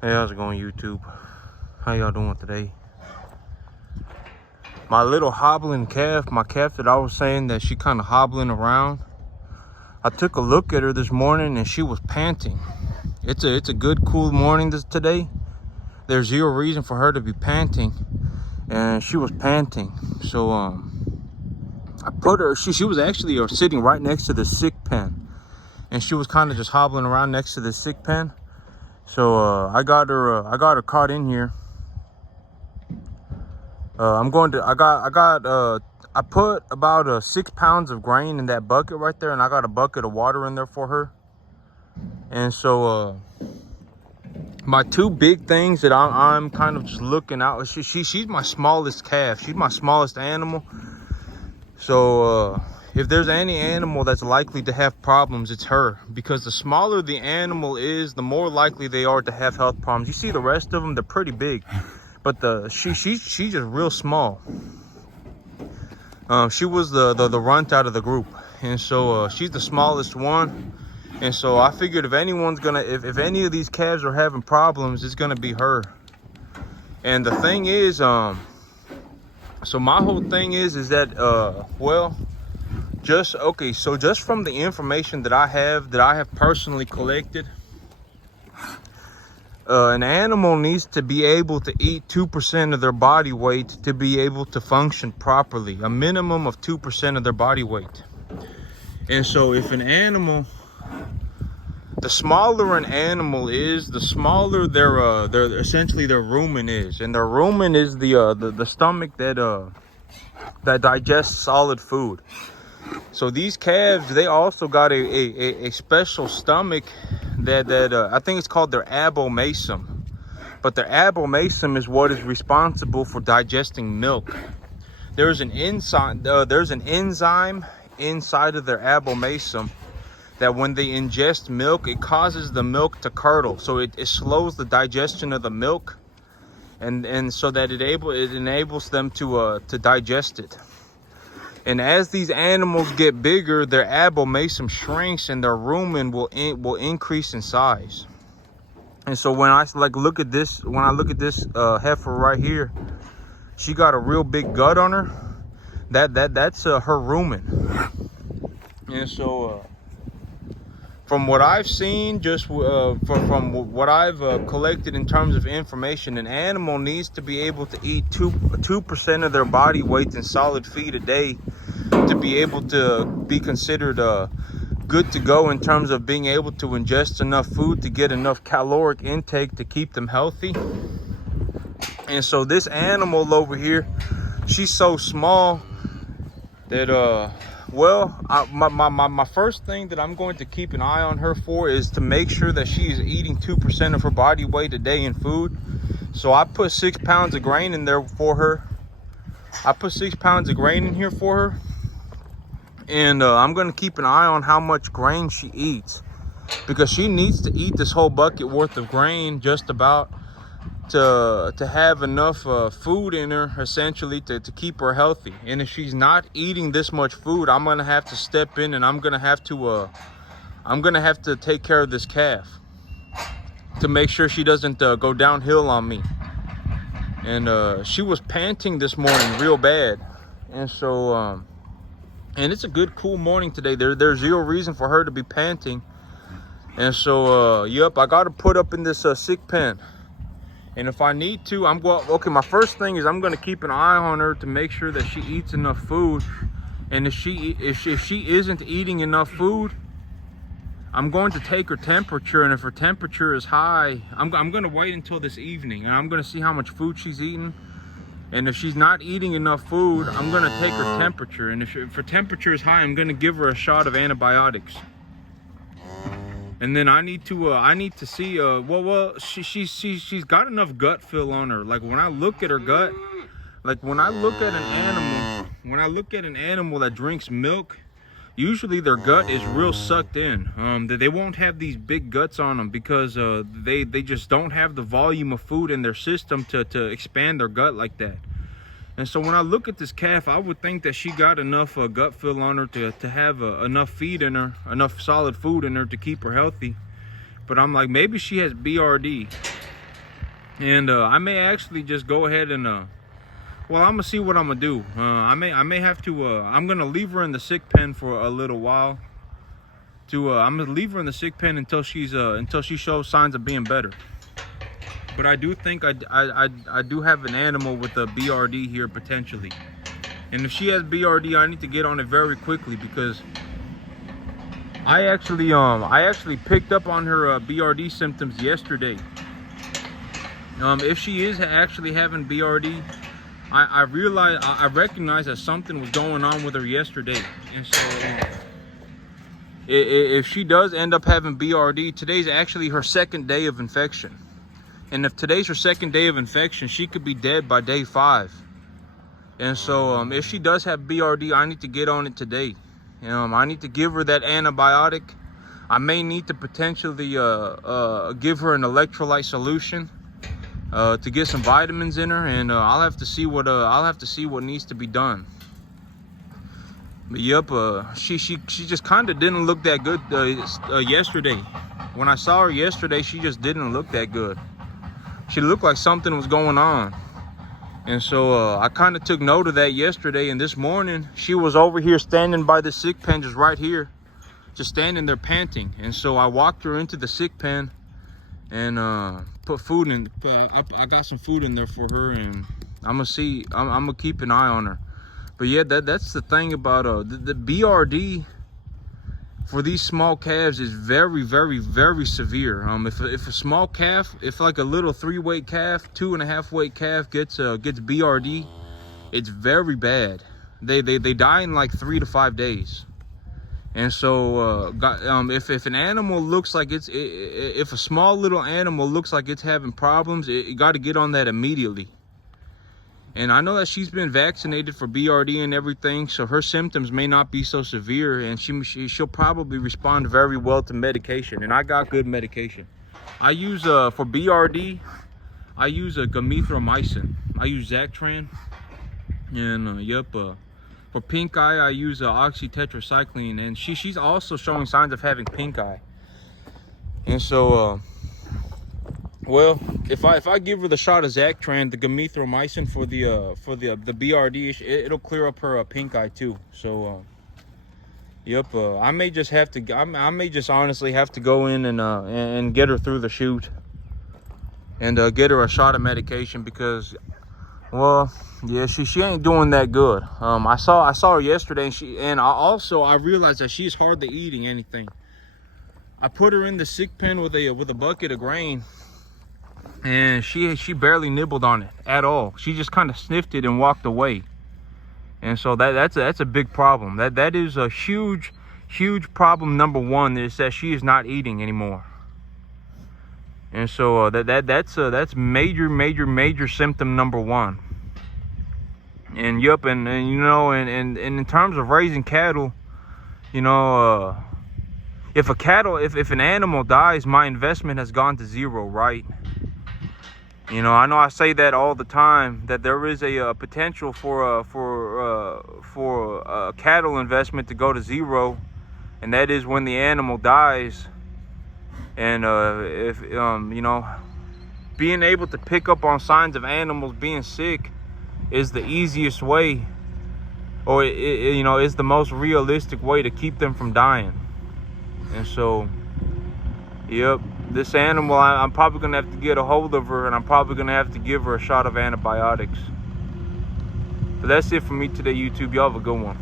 Hey, how's it going, YouTube? How y'all doing today? My little hobbling calf, my calf that I was saying that she kind of hobbling around, I took a look at her this morning and she was panting. It's a good cool morning today. There's zero reason for her to be panting, and she was panting. So I put her, she was actually sitting right next to the sick pen, and she was kind of just hobbling around next to the sick pen. So I got her caught in here. I put about 6 pounds of grain in that bucket right there, and I got a bucket of water in there for her. And so my two big things that I'm kind of just looking out, she's my smallest calf. She's my smallest animal. So if there's any animal that's likely to have problems, it's her, because the smaller the animal is, the more likely they are to have health problems. You see the rest of them, they're pretty big, but she's just real small. She was the runt out of the group, and so she's the smallest one. And so I figured if anyone's gonna, if any of these calves are having problems, it's gonna be her. And the thing is, so my whole thing is that well, just from the information that I have personally collected, an animal needs to be able to eat 2% of their body weight to be able to function properly. A minimum of 2% of their body weight. And so if an animal, the smaller an animal is, the smaller their essentially their rumen is. And their rumen is the stomach that digests solid food. So these calves, they also got a special stomach that I think it's called their abomasum. But their abomasum is what is responsible for digesting milk. There's an enzyme inside of their abomasum that when they ingest milk, it causes the milk to curdle. So it slows the digestion of the milk, and so that it enables them to digest it. And as these animals get bigger, their abomasum shrinks and their rumen will increase in size. And so when I look at this heifer right here, she got a real big gut on her. That's her rumen. And so from what I've seen, just from what I've collected in terms of information, an animal needs to be able to eat 2% of their body weight in solid feed a day to be able to be considered good to go in terms of being able to ingest enough food to get enough caloric intake to keep them healthy. And so this animal over here, she's so small that my first thing that I'm going to keep an eye on her for is to make sure that she is eating 2% of her body weight a day in food. So I put 6 pounds of grain in there for her. I put 6 pounds of grain in here for her. And I'm going to keep an eye on how much grain she eats, because she needs to eat this whole bucket worth of grain just about to have enough food in her, essentially, to keep her healthy. And if she's not eating this much food, I'm going to have to step in, and I'm going to have to take care of this calf to make sure she doesn't go downhill on me. And she was panting this morning real bad. And so and it's a good cool morning today. There's zero reason for her to be panting. And so yep, I got her put up in this sick pen. And if I need to, my first thing is I'm going to keep an eye on her to make sure that she eats enough food. And if she isn't eating enough food, I'm going to take her temperature. And if her temperature is high, I'm going to wait until this evening, and I'm going to see how much food she's eating. And if she's not eating enough food, I'm going to take her temperature. And if her temperature is high, I'm going to give her a shot of antibiotics. And then I need to see, she's got enough gut fill on her. Like when I look at her gut, like when I look at an animal that drinks milk, usually their gut is real sucked in. They won't have these big guts on them because they just don't have the volume of food in their system to expand their gut like that. And so when I look at this calf, I would think that she got enough gut fill on her to have enough feed in her, enough solid food in her to keep her healthy. But I'm like, maybe she has BRD. And I may actually just go ahead and well, I'm gonna see what I'm gonna do. I may have to. I'm gonna leave her in the sick pen for a little while. I'm gonna leave her in the sick pen until she shows signs of being better. But I do think I do have an animal with a BRD here potentially. And if she has BRD, I need to get on it very quickly, because I actually picked up on her BRD symptoms yesterday. If she is actually having BRD, I recognized that something was going on with her yesterday. And so if she does end up having BRD, today's actually her second day of infection. And if today's her second day of infection, she could be dead by day 5. And so if she does have BRD, I need to get on it today. I need to give her that antibiotic. I may need to potentially give her an electrolyte solution to get some vitamins in her, and I'll have to see what needs to be done. But yep, she just kind of didn't look that good yesterday. When I saw her yesterday, she just didn't look that good. She looked like something was going on. And so I kind of took note of that yesterday, and this morning she was over here standing by the sick pen, just right here, just standing there panting. And so I walked her into the sick pen and put food in. I got some food in there for her, and I'm gonna keep an eye on her. But yeah, that's the thing about the BRD for these small calves is very, very, very severe. If a small calf, if like a little 3-weight calf, 2.5 weight calf gets BRD, it's very bad. They die in like 3 to 5 days. And so if an animal looks like if a small little animal looks like it's having problems, you got to get on that immediately. And I know that she's been vaccinated for BRD and everything, so her symptoms may not be so severe, and she'll probably respond very well to medication. And I got good medication. I use for BRD, I use a gamethromycin. I use Zactran. And yep, for pink eye, I use oxytetracycline, and she's also showing signs of having pink eye. And so well, if I give her the shot of Zactran, the gamethromycin for the BRD, it'll clear up her pink eye too. So yep, I may just honestly have to go in and get her through the chute and get her a shot of medication, because, well, yeah, she ain't doing that good. I saw her yesterday, and I realized that she's hardly eating anything. I put her in the sick pen with a bucket of grain, and she barely nibbled on it at all. She just kind of sniffed it and walked away. And so that's a big problem. That is a huge problem. Number one is that she is not eating anymore. And so that's major symptom number 1. And yep, and you know, and in terms of raising cattle, you know, if an animal dies, my investment has gone to zero, right? You know I say that all the time, that there is a potential for a cattle investment to go to zero, and that is when the animal dies. And if you know, being able to pick up on signs of animals being sick is the easiest way, or you know, is the most realistic way to keep them from dying. And so, yep, this animal, I'm probably gonna have to get a hold of her, and I'm probably gonna have to give her a shot of antibiotics. But that's it for me today, YouTube. Y'all have a good one.